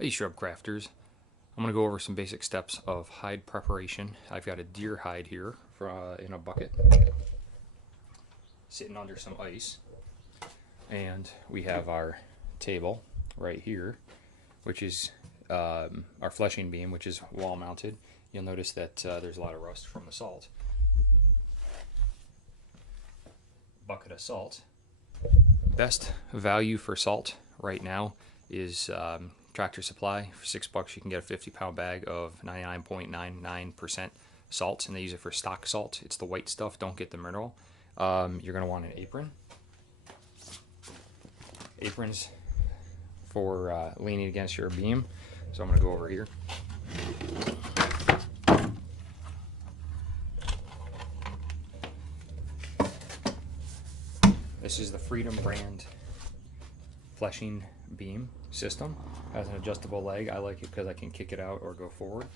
Hey Shrub Crafters, I'm going to go over some basic steps of hide preparation. I've got a deer hide here in a bucket sitting under some ice, and we have our table right here, which is our fleshing beam, which is wall mounted. You'll notice that there's a lot of rust from the salt. Bucket of salt. Best value for salt right now is Tractor Supply. For $6 you can get a 50-pound bag of 99.99% salt, and they use it for stock salt. It's the white stuff, don't get the mineral. You're going to want an apron. Aprons for leaning against your beam. So I'm going to go over here. This is the Freedom brand fleshing beam system. It has an adjustable leg. I like it because I can kick it out or go forward.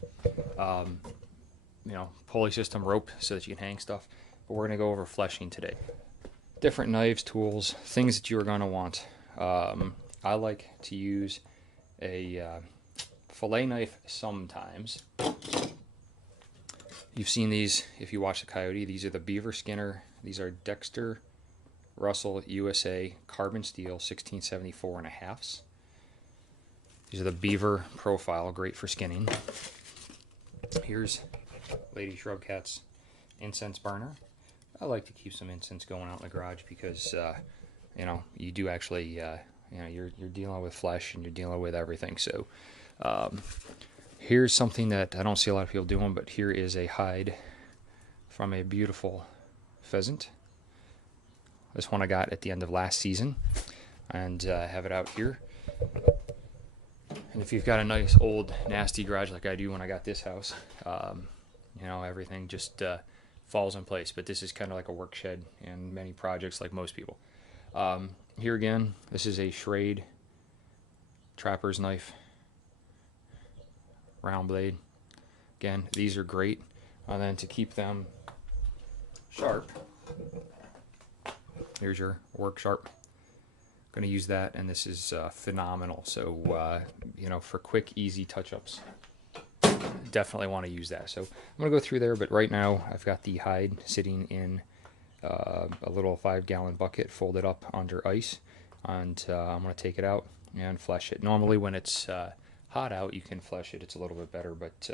Pulley system, rope so that you can hang stuff. But we're going to go over fleshing today. Different knives, tools, things that you're going to want. I like to use a fillet knife sometimes. You've seen these if you watch the Coyote. These are the Beaver Skinner. These are Dexter Russell USA carbon steel 1674 and a halfs. These are the Beaver profile, great for skinning. Here's Lady Shrub Cat's incense burner. I like to keep some incense going out in the garage because you do actually you're dealing with flesh and you're dealing with everything. So here's something that I don't see a lot of people doing, but here is a hide from a beautiful pheasant. This one I got at the end of last season, and I have it out here. And if you've got a nice old nasty garage like I do when I got this house, everything just falls in place. But this is kind of like a work shed in many projects like most people. Here again, this is a Schrade trapper's knife, round blade. Again, these are great. And then to keep them sharp, here's your work sharp. Going to use that, and this is phenomenal. So for quick, easy touch-ups, definitely want to use that. So I'm going to go through there, but right now I've got the hide sitting in a little 5-gallon bucket folded up under ice, and I'm going to take it out and flesh it. Normally when it's hot out, you can flesh it. It's a little bit better, but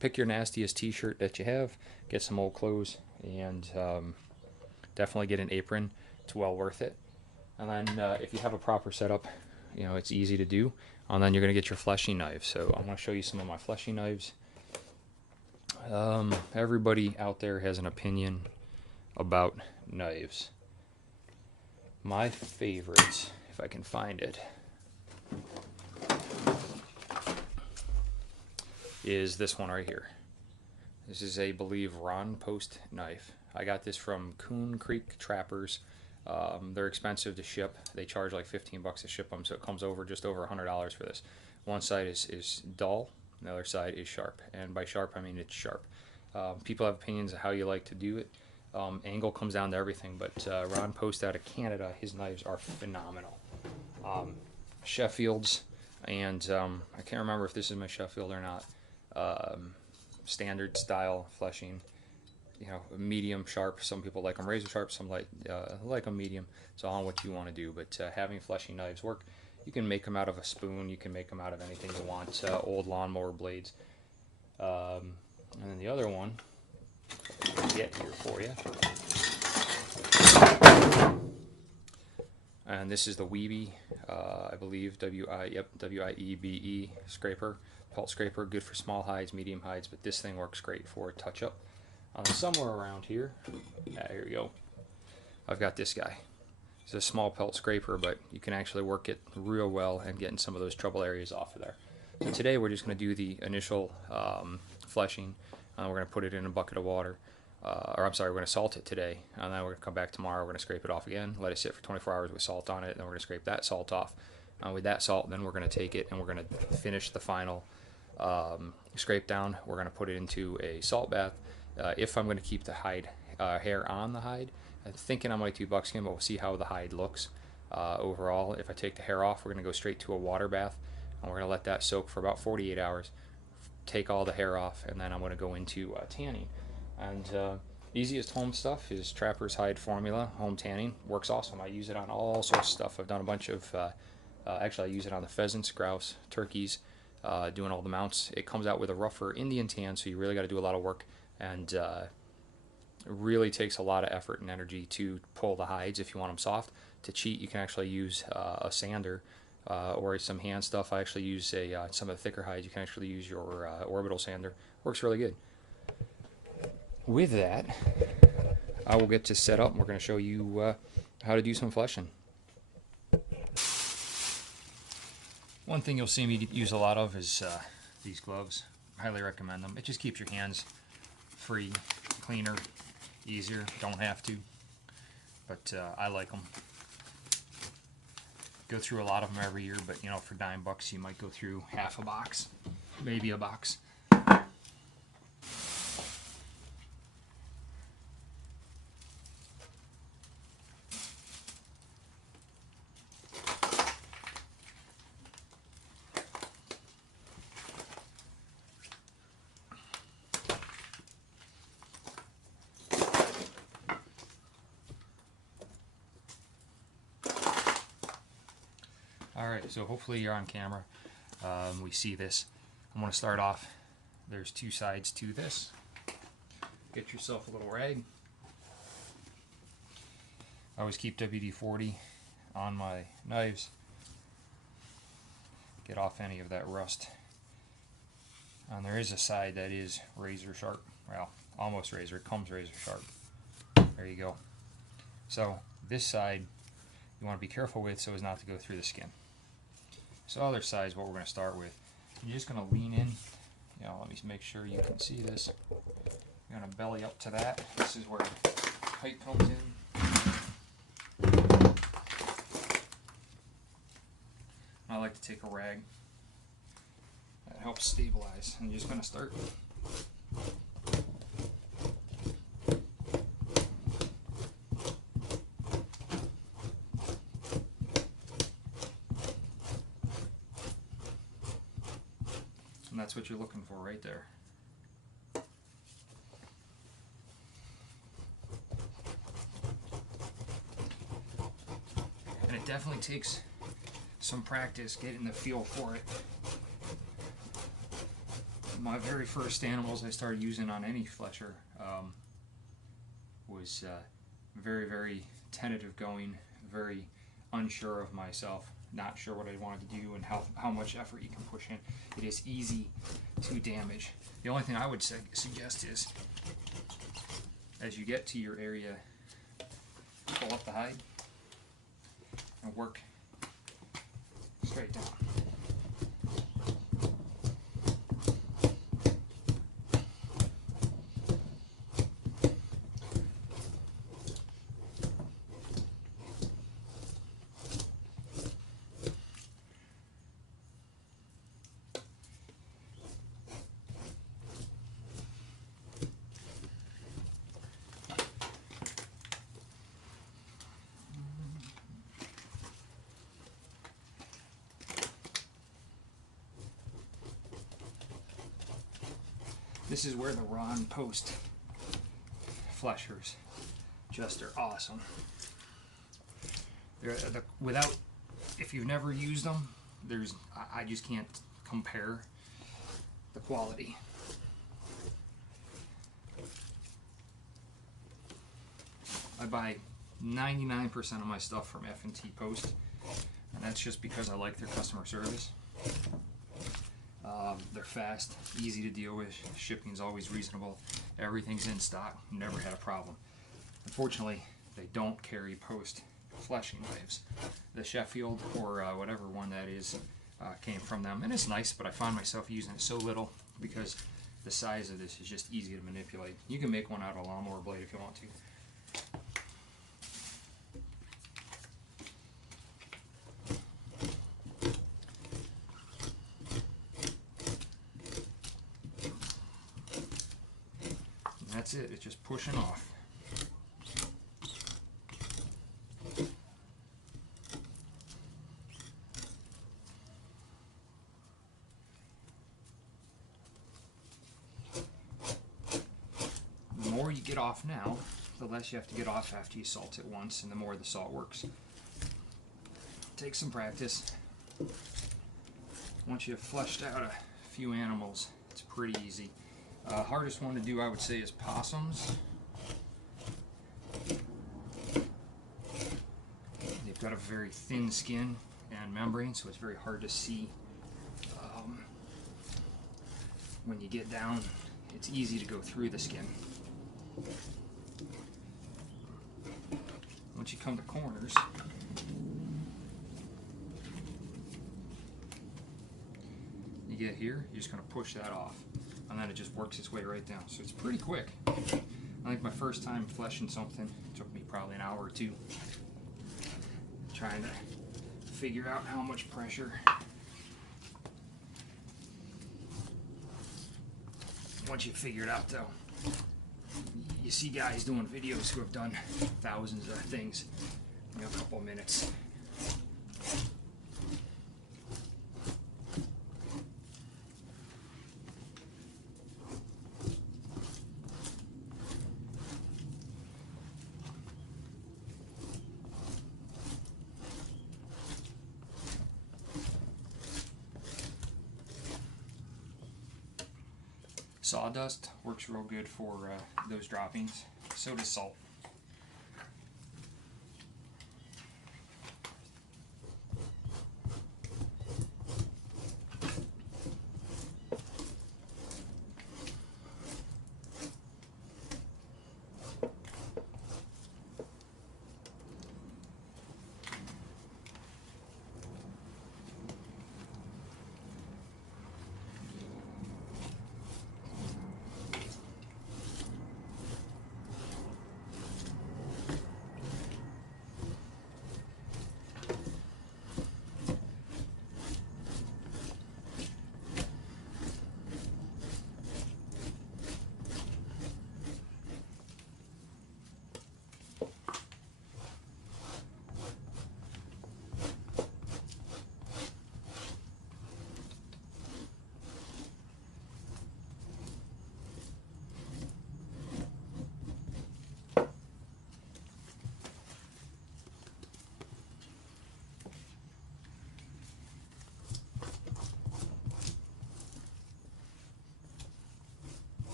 pick your nastiest t-shirt that you have, get some old clothes, and definitely get an apron. It's well worth it. And then if you have a proper setup, it's easy to do. And then you're going to get your fleshing knives. So I'm going to show you some of my fleshing knives. Everybody out there has an opinion about knives. My favorite, if I can find it, is this one right here. This is a, I believe, Ron Post knife. I got this from Coon Creek Trappers. They're expensive to ship. They charge like $15 to ship them, so it comes over just over $100 for this. One side is dull, the other side is sharp. And by sharp, I mean it's sharp. People have opinions of how you like to do it. Angle comes down to everything, but Ron Post out of Canada, his knives are phenomenal. Sheffield's, and I can't remember if this is my Sheffield or not. Standard style fleshing. Medium sharp. Some people like them razor sharp, some like them medium. It's all on what you want to do, but having fleshing knives work. You can make them out of a spoon, you can make them out of anything you want, old lawnmower blades. And then the other one I'll get here for you, and this is the Wiebe, I believe, W-I-E-B-E scraper, pelt scraper, good for small hides, medium hides, but this thing works great for a touch-up. Somewhere around here, here we go, I've got this guy. It's a small pelt scraper, but you can actually work it real well and getting some of those trouble areas off of there. So today we're just going to do the initial fleshing. We're going to put it in a bucket of water, we're going to salt it today, and then we're going to come back tomorrow, we're going to scrape it off again, let it sit for 24 hours with salt on it, and then we're going to scrape that salt off. With that salt, then we're going to take it and we're going to finish the final scrape down. We're going to put it into a salt bath. If I'm going to keep the hide hair on the hide, I'm thinking I might do buckskin, but we'll see how the hide looks overall. If I take the hair off, we're going to go straight to a water bath. and we're going to let that soak for about 48 hours, take all the hair off, and then I'm going to go into tanning. And easiest home stuff is Trapper's Hide Formula Home Tanning. Works awesome. I use it on all sorts of stuff. I've done a bunch of, actually I use it on the pheasants, grouse, turkeys, doing all the mounts. It comes out with a rougher Indian tan, so you really got to do a lot of work, and it really takes a lot of effort and energy to pull the hides if you want them soft. To cheat, you can actually use a sander or some hand stuff. I actually use some of the thicker hides. You can actually use your orbital sander. Works really good. With that, I will get to set up, and we're going to show you how to do some fleshing. One thing you'll see me use a lot of is these gloves. Highly recommend them. It just keeps your hands free, cleaner, easier. Don't have to, but I like them. Go through a lot of them every year, but you know, for $9 you might go through half a box, maybe a box. Alright, so hopefully you're on camera. We see this. I'm going to start off. There's two sides to this. Get yourself a little rag. I always keep WD-40 on my knives. Get off any of that rust. And there is a side that is razor sharp. Well, almost razor. It comes razor sharp. There you go. So this side you want to be careful with so as not to go through the skin. So other side is what we're going to start with. You're just going to lean in. You know, let me make sure you can see this. You're going to belly up to that. This is where height comes in. I like to take a rag. That helps stabilize. And you're just going to start. And that's what you're looking for right there. And it definitely takes some practice getting the feel for it. My very first animals I started using on any flesher was very, very tentative going, very unsure of myself. Not sure what I wanted to do and how much effort you can push in. It is easy to damage. The only thing I would suggest is, as you get to your area, pull up the hide and work straight down. This is where the raw and post fleshers just are awesome. If you've never used them, I just can't compare the quality. I buy 99% of my stuff from F&T Post, and that's just because I like their customer service. They're fast, easy to deal with, shipping's always reasonable, everything's in stock, never had a problem. Unfortunately, they don't carry Post fleshing knives. The Sheffield, or whatever one that is, came from them, and it's nice, but I find myself using it so little because the size of this is just easy to manipulate. You can make one out of a lawnmower blade if you want to. That's it, it's just pushing off. get off now, the less you have to get off after you salt it once, and the more the salt works. Take some practice. Once you've fleshed out a few animals, it's pretty easy. Hardest one to do, I would say, is possums. They've got a very thin skin and membrane, so it's very hard to see. When you get down, it's easy to go through the skin. Once you come to corners, you get here, you're just going to push that off, and then it just works its way right down. So it's pretty quick. I think my first time fleshing something took me probably an hour or two, trying to figure out how much pressure. Once you figure it out, though, you see guys doing videos who have done thousands of things in a couple of minutes. Sawdust works real good for those droppings. So does salt.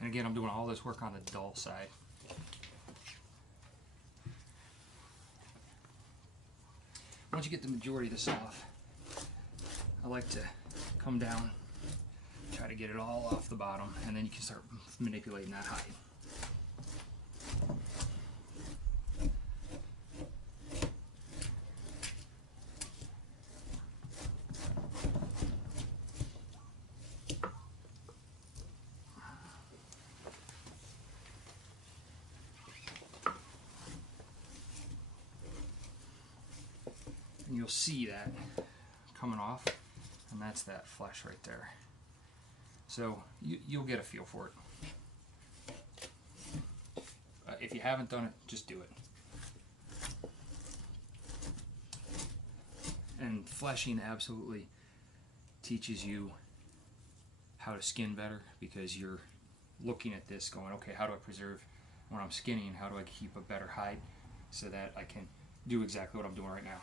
And again, I'm doing all this work on the dull side. Once you get the majority of this off, I like to come down, try to get it all off the bottom, and then you can start manipulating that hide. And you'll see that coming off, and that's that flesh right there. So you'll get a feel for it. If you haven't done it, just do it. And fleshing absolutely teaches you how to skin better, because you're looking at this going, okay, how do I preserve when I'm skinning? How do I keep a better hide so that I can do exactly what I'm doing right now?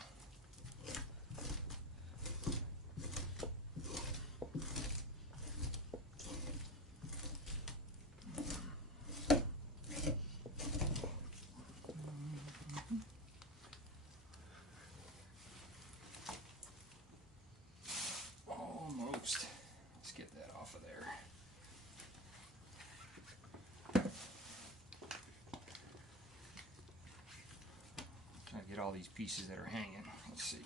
Almost. Let's get that off of there. Trying to get all these pieces that are hanging. Let's see.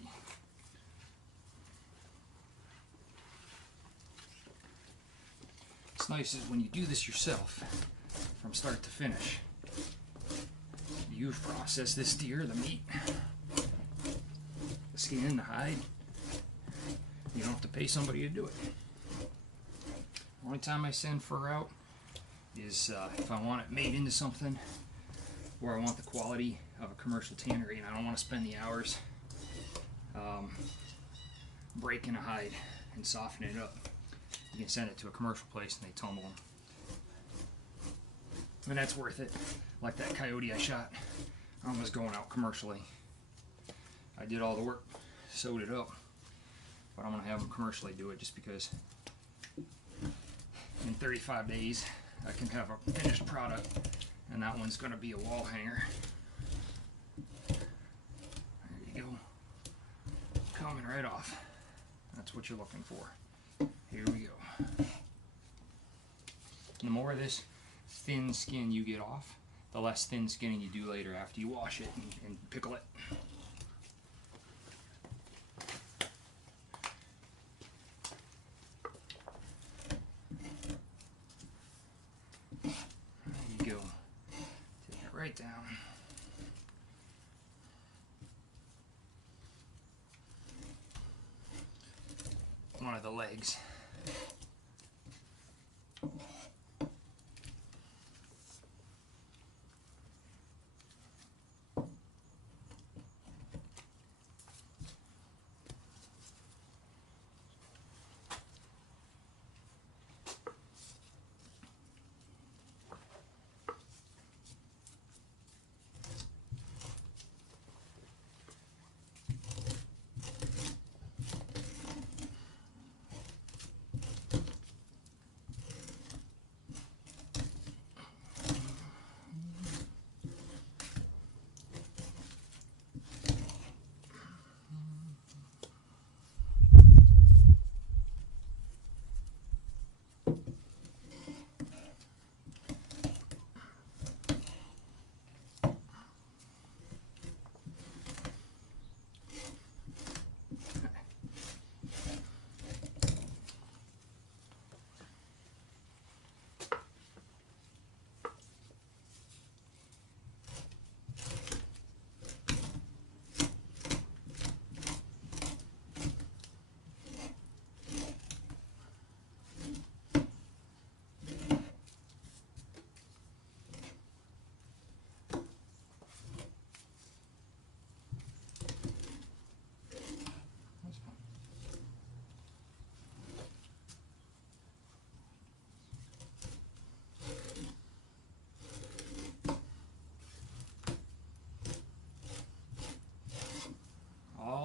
what's nice is when you do this yourself, from start to finish, you've processed this deer, the meat, the skin, the hide. You don't have to pay somebody to do it. The only time I send fur out is if I want it made into something where I want the quality of a commercial tannery and I don't want to spend the hours breaking a hide and softening it up. You can send it to a commercial place and they tumble them. And that's worth it. Like that coyote I shot, I was going out commercially. I did all the work, sewed it up, but I'm going to have them commercially do it just because in 35 days I can have a finished product, and that one's going to be a wall hanger. There you go. Coming right off. That's what you're looking for. Here we go. The more of this thin skin you get off, the less thin skinning you do later after you wash it and pickle it. There you go. Take it right down. One of the legs.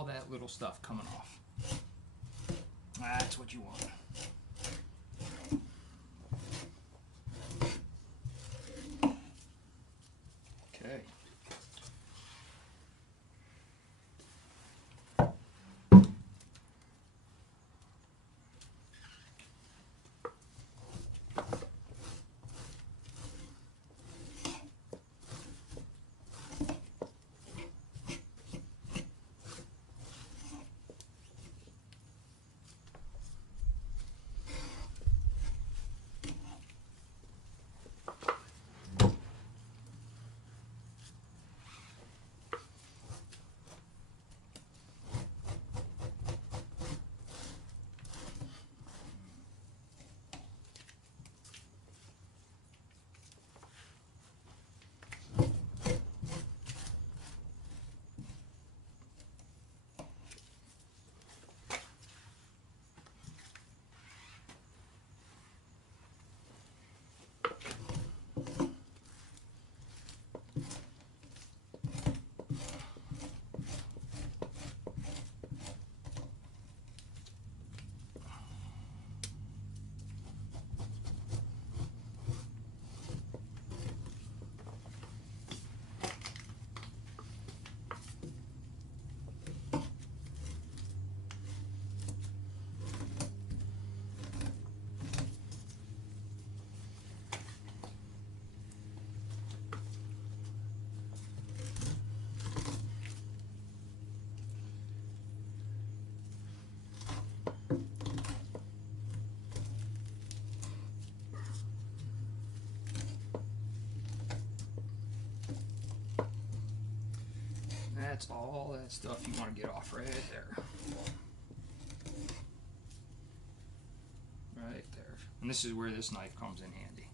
That little stuff coming off. That's what you want. Okay. that's all that stuff you want to get off right there. Right there. And this is where this knife comes in handy.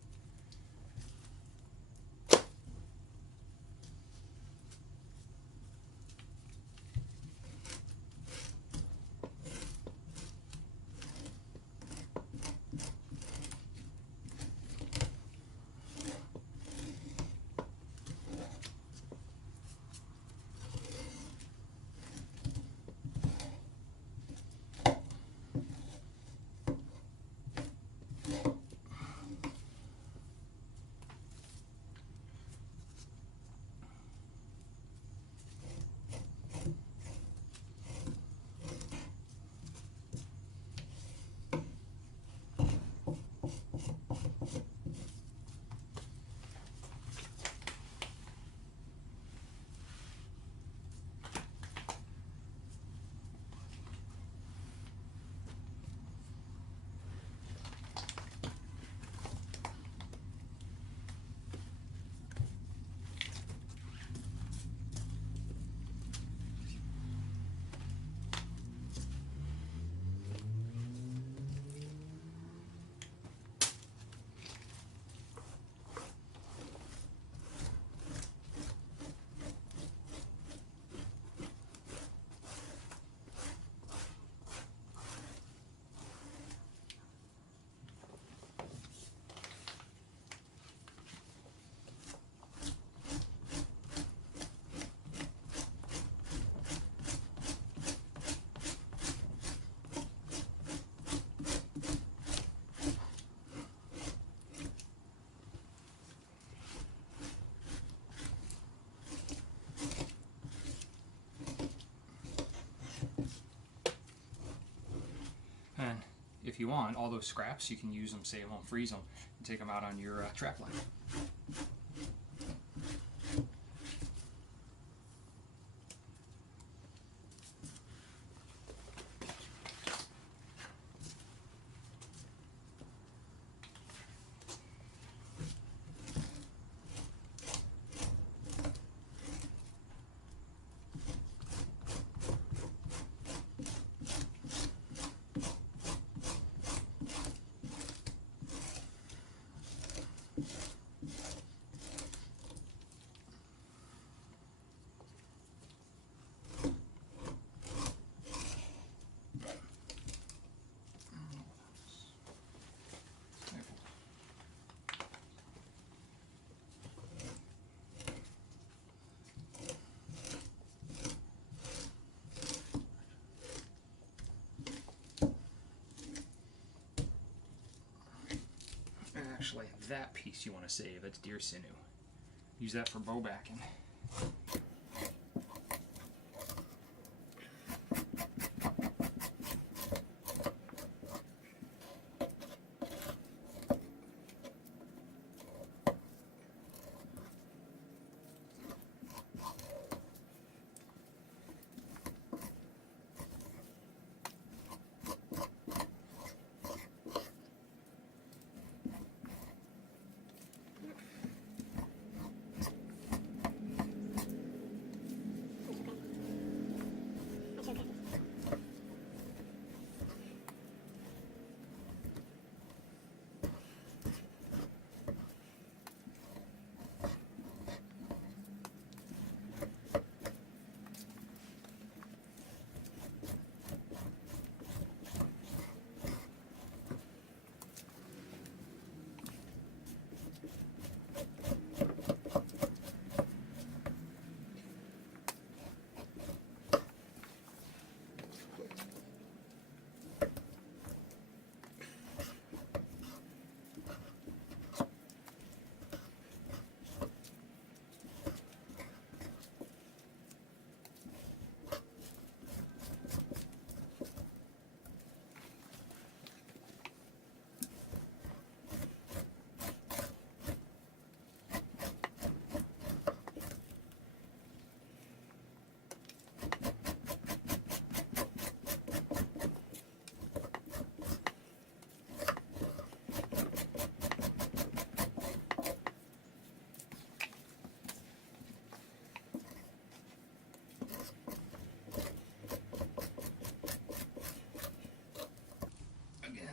And if you want, all those scraps, you can use them, save them, freeze them, and take them out on your trap line. Actually, that piece you want to save, that's deer sinew. Use that for bow backing.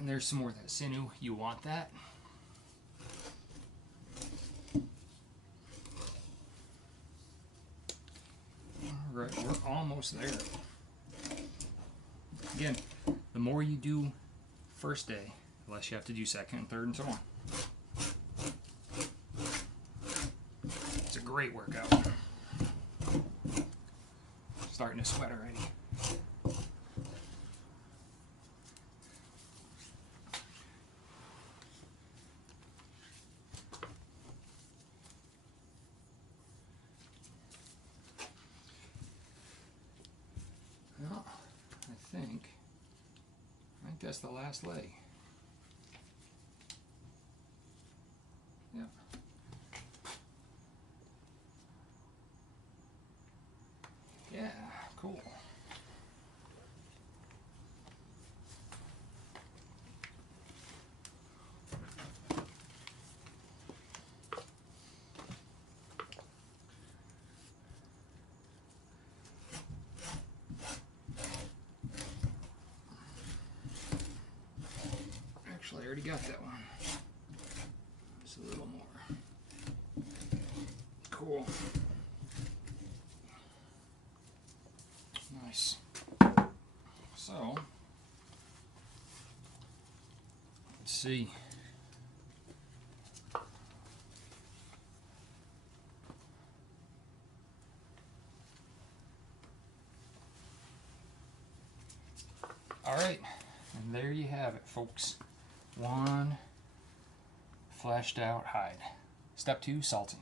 And there's some more of that sinew. You want that. Alright, we're almost there. Again, the more you do first day, the less you have to do second and third and so on. It's a great workout. Starting to sweat already. Well, I think that's the last leg. Yeah. Yeah, cool. Actually, I already got that one. Just a little more. Cool. Nice. So, let's see. All right, and there you have it, folks. One fleshed out hide. Step 2, salting.